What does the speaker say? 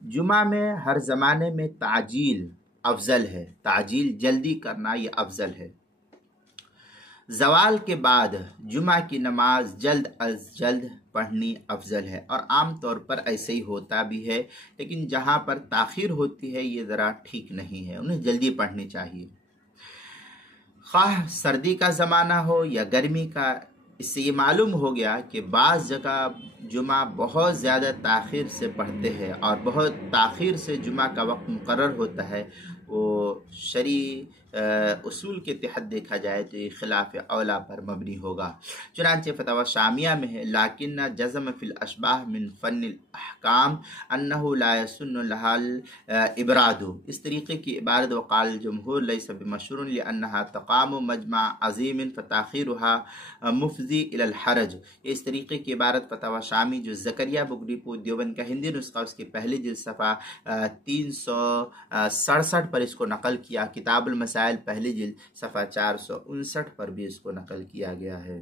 جمعہ میں ہر زمانے میں تعجیل افضل ہے، تعجیل جلدی کرنا یہ افضل ہے۔ زوال کے بعد جمعہ کی نماز جلد از جلد پڑھنی افضل ہے، اور عام طور پر ایسے ہی ہوتا بھی ہے، لیکن جہاں پر تاخیر ہوتی ہے یہ ذرا ٹھیک نہیں ہے، انہیں جلدی پڑھنی چاہیے۔ خواہ سردی کا زمانہ ہو یا گرمی کا، اس سے یہ معلوم ہو گیا کہ بعض جگہ جمعہ بہت زیادہ تاخیر سے پڑھتے ہیں اور بہت تاخیر سے جمعہ کا وقت مقرر ہوتا ہے، وہ شرعی اصول کے تحت دیکھا جائے تو یہ خلاف اولا پر مبنی ہوگا۔ چنانچہ فتاوی شامیہ میں ہے لیکن جزم فی الاشباح من فن الاحکام انہ لا یسن لها الابراد، اس طریقے کی عبارت وقال الجمہور لیس بمشروع لانہا تقام مجمع عظیم فتاخیرها مفضی الی الحرج، اس طریقے کی عبارت فتاوی شامی جو زکریا بگری پور دیوبند کا ہندی نسخہ اس کی پہلی جلد صفحہ 367 پر اس کو نقل کیا، کتاب المسائل پہلی جلد صفحہ 459 پر بھی اس کو نقل کیا گیا ہے۔